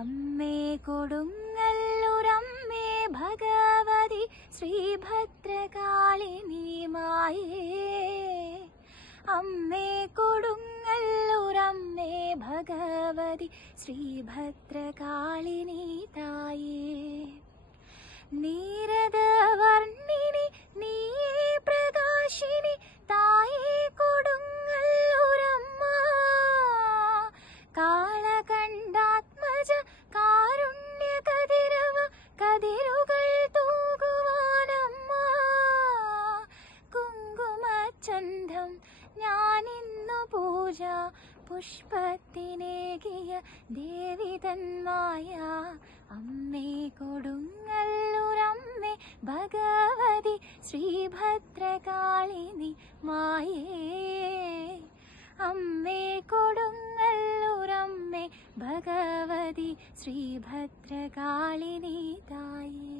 അമ്മേ കൊടുങ്ങല്ലൂരമ്മേ ഭഗവതി ശ്രീഭദ്രകാളിനി മായേ. അമ്മേ കൊടുങ്ങല്ലൂരമ്മേ ഭഗവതി ശ്രീഭദ്രകാളിനി കുങ്കുമചന്തം ഞാനിന്നു പൂജ. പുഷ്പത്തിനേകിയ ദേവിതന്മായ അമ്മേ കൊടുങ്ങല്ലൂരമ്മേ ഭഗവതി ശ്രീഭദ്രകാളിനി മായേ. അമ്മേ കൊടുങ്ങല്ലൂരമ്മേ ഭഗവതി ശ്രീഭദ്രകാളിനി തായേ.